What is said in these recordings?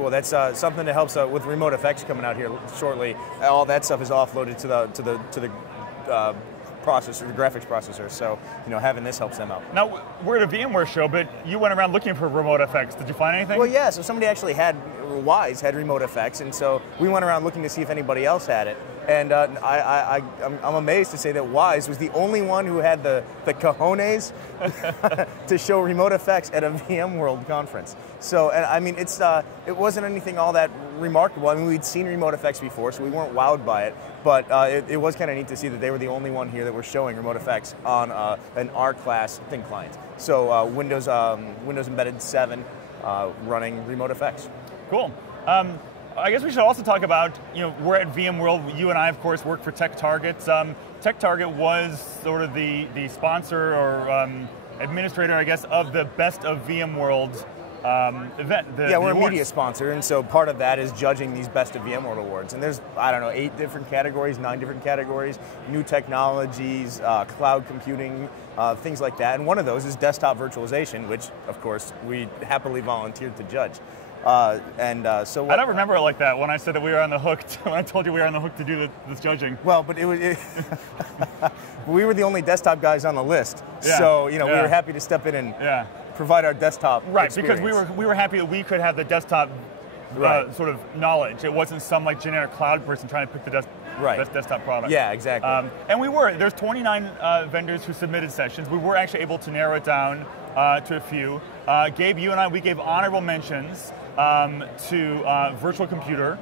cool. That's something that helps with Remote FX coming out here shortly. All that stuff is offloaded to the processor, the graphics processor. So having this helps them out. Now we're at a VMware show, but you went around looking for Remote FX. Did you find anything? Well, yeah. So somebody actually had Wise had Remote FX, and so we went around looking to see if anybody else had it. And I'm amazed to say that Wise was the only one who had the cojones to show Remote FX at a VMworld conference. So, and I mean, it wasn't anything all that remarkable. I mean, we'd seen Remote FX before, so we weren't wowed by it. But it was kind of neat to see that they were the only one here that were showing Remote FX on an R-class thin client. So Windows Embedded 7 running Remote FX. Cool. I guess we should also talk about, we're at VMworld. You and I, of course, work for TechTarget. TechTarget was sort of the sponsor or administrator, I guess, of the Best of VMworld event. We're a media sponsor, and so part of that is judging these Best of VMworld awards. And there's, 8 different categories, 9 different categories, new technologies, cloud computing, things like that. And one of those is desktop virtualization, which, of course, we happily volunteered to judge. So I don't remember it like that when I said that we were on the hook. When I told you we were on the hook to do this judging. Well, but we were the only desktop guys on the list, so we were happy to step in and provide our desktop experience. Because we were happy that we could have the desktop sort of knowledge. It wasn't some like generic cloud person trying to pick the best desktop product. Yeah, exactly. And there's 29 vendors who submitted sessions. We were actually able to narrow it down to a few. Gabe, you and I, we gave honorable mentions to Virtual Computer.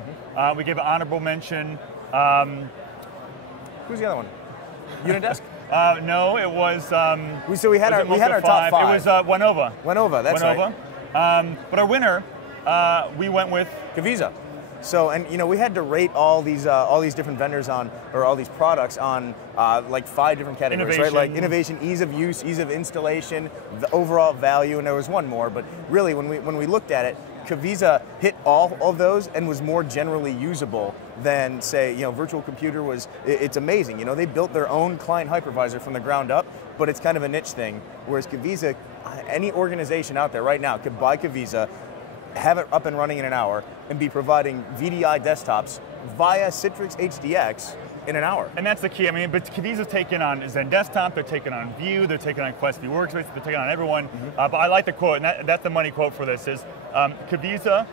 We gave an honorable mention. Who's the other one? Unidesk? No, it was. So we had our top 5. It was Winova. Winova, that's right. But our winner, we went with Kavisa. So, and we had to rate all these different vendors on, or all these products on, like 5 different categories, innovation. right? Like innovation, ease of use, ease of installation, the overall value, and there was one more. But really, when we looked at it, Kavisa hit all of those and was more generally usable than, say, Virtual Computer was. It's amazing. They built their own client hypervisor from the ground up, but it's kind of a niche thing. Whereas Kavisa, any organization out there right now could buy Kavisa, have it up and running in an hour, and be providing VDI desktops via Citrix HDX in an hour. And that's the key. I mean, but Kavisa's taken on Zen Desktop, they're taking on View, they're taking on Quest V Workspace, they're taking on everyone. But I like the quote, and that's the money quote for this, is Kavisa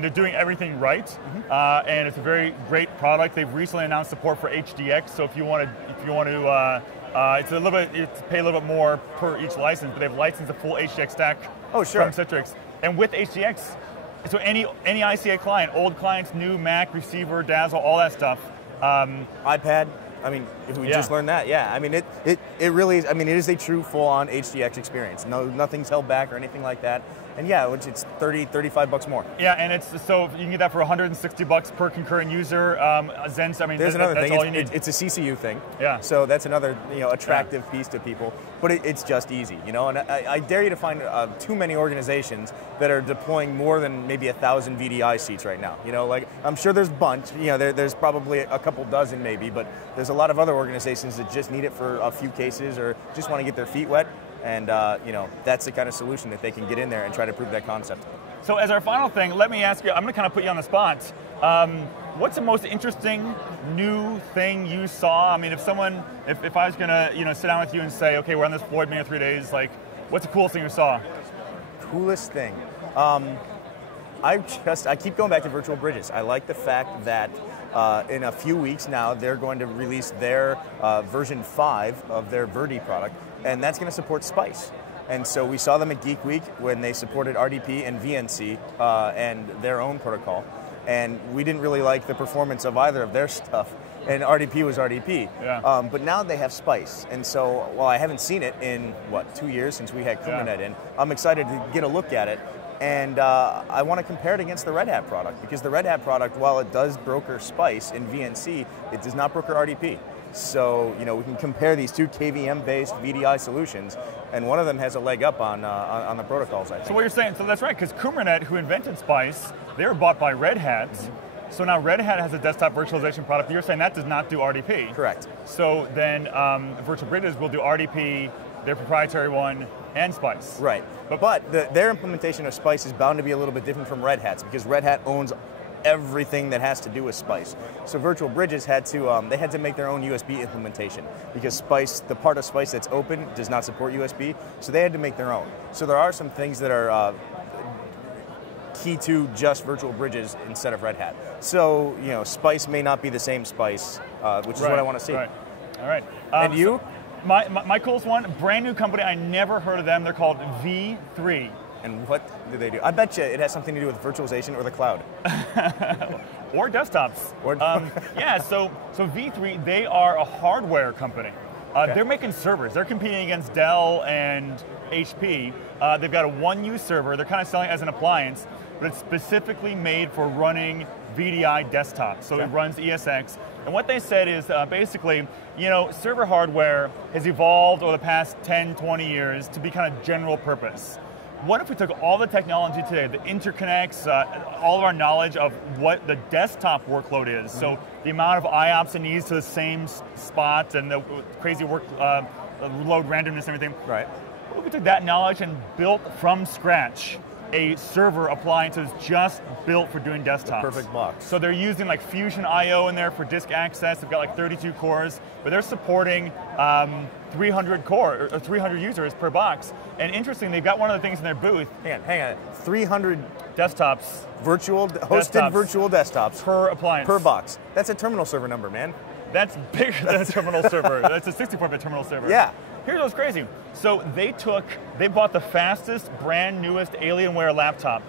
they're doing everything right, and it's a very great product. They've recently announced support for HDX, so if you want to, it's pay a little bit more per each license, but they've licensed a full HDX stack from Citrix. And with HDX, so any ICA client, old clients, new Mac, receiver, Dazzle, all that stuff. iPad. I mean, if we just learned that, I mean, it really is. I mean, it is a true full-on HDX experience. Nothing's held back or anything like that. And it's $35 more. Yeah, and it's so you can get that for $160 per concurrent user. Zen, I mean, there's another that's thing. all you need. It's a CCU thing. Yeah. So that's another attractive piece to people. But it's just easy, And I dare you to find too many organizations that are deploying more than maybe 1,000 VDI seats right now. Like I'm sure there's a bunch. There's probably a couple dozen maybe, but there's a lot of other organizations that just need it for a few cases or just want to get their feet wet. And that's the kind of solution that they can get in there and try to prove that concept. So as our final thing, let me ask you, I'm going to kind of put you on the spot. What's the most interesting new thing you saw? I mean, if I was going to sit down with you and say, okay, we're on this Floyd Mayor 3 days, like, what's the coolest thing you saw? Coolest thing. I keep going back to virtual bridges. I like the fact that in a few weeks now, they're going to release their version 5 of their Verdi product, and that's going to support Spice. And so we saw them at Geek Week when they supported RDP and VNC and their own protocol. And we didn't really like the performance of either of their stuff. And RDP was RDP. Yeah. But now they have Spice. And so while I haven't seen it in, 2 years since we had Kubernetes in, I'm excited to get a look at it. And I want to compare it against the Red Hat product, because the Red Hat product, while it does broker Spice in VNC, it does not broker RDP. So, we can compare these two KVM-based VDI solutions, and one of them has a leg up on the protocols, I think. So what you're saying, so that's right, because Kubernetes, who invented Spice, they were bought by Red Hat. So now Red Hat has a desktop virtualization product. You're saying that does not do RDP. Correct. So then Virtual Bridges will do RDP. their proprietary one, and Spice. Right. But their implementation of Spice is bound to be a little bit different from Red Hat's because Red Hat owns everything that has to do with Spice. So Virtual Bridges had to make their own USB implementation because Spice, the part of Spice that's open, does not support USB. So they had to make their own. So there are some things that are key to just Virtual Bridges instead of Red Hat. So Spice may not be the same Spice, which is what I want to see. Right. All right. And you? My coolest one, brand new company. I never heard of them. They're called V3. And what do they do? I bet you it has something to do with virtualization or the cloud. Or desktops. Yeah, so V3, they are a hardware company. Okay. They're making servers. They're competing against Dell and HP. They've got a one-use server. They're kind of selling it as an appliance, but it's specifically made for running VDI desktops. So it runs ESX. And what they said is basically, server hardware has evolved over the past 10, 20 years to be kind of general purpose. What if we took all the technology today, the interconnects, all of our knowledge of what the desktop workload is, so the amount of IOPS it needs to the same spot and the crazy workload randomness and everything. Right. What if we took that knowledge and built from scratch a server appliance that's just built for doing desktops. The perfect box. So they're using like Fusion IO in there for disk access. They've got like 32 cores, but they're supporting 300 users per box. And interesting, they've got one of the things in their booth. Hang on. 300 desktops. Hosted virtual desktops. Per appliance. Per box. That's a terminal server number, man. That's bigger than a terminal server. That's a 64-bit terminal server. Yeah. Here's what's crazy. So they bought the fastest, brand newest Alienware laptop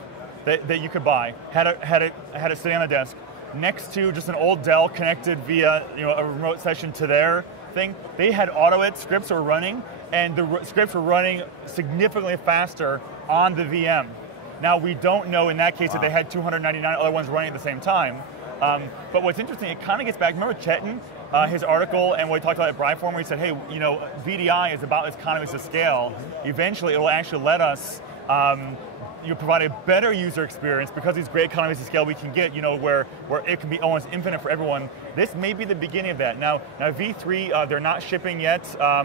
that you could buy. Had it sitting on the desk, next to just an old Dell connected via a remote session to their thing. They had AutoIt scripts were running, and the scripts were running significantly faster on the VM. Now we don't know in that case that they had 299 other ones running at the same time. But what's interesting, it kind of gets back. Remember Chetan, his article, and what he talked about at Briforum, where he said, hey, VDI is about economies of scale. Eventually, it will actually let us provide a better user experience because these great economies of scale we can get, where it can be almost infinite for everyone. This may be the beginning of that. Now V3, they're not shipping yet.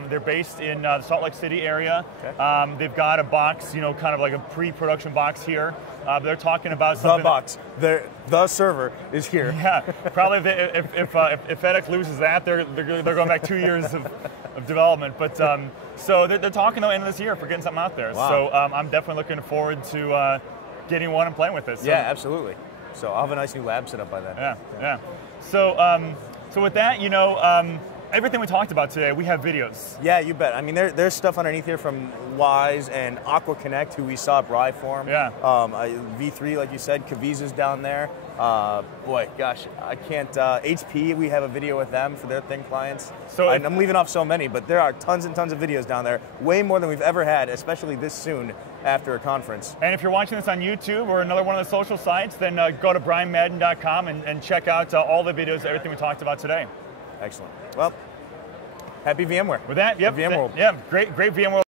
They're based in the Salt Lake City area. Okay. They've got a box, kind of like a pre-production box here. They're talking about something. The box. The server is here. Yeah, probably if FedEx loses that, they're going back 2 years of development. But so they're talking the end of this year for getting something out there. Wow. So I'm definitely looking forward to getting one and playing with it. So, yeah, absolutely. So I'll have a nice new lab set up by then. Yeah. So with that, everything we talked about today, we have videos. Yeah, you bet. I mean, there's stuff underneath here from Wise and Aqua Connect, who we saw at Briforum. Yeah. V3, like you said, Kaviza's down there. Boy, gosh, I can't. HP, we have a video with them for their thin clients. So I'm leaving off so many, but there are tons and tons of videos down there, way more than we've ever had, especially this soon after a conference. And if you're watching this on YouTube or another one of the social sites, then go to brianmadden.com and check out all the videos, everything we talked about today. Excellent. Well, happy VMware. With that, yep. VMworld. Yeah, great VMworld.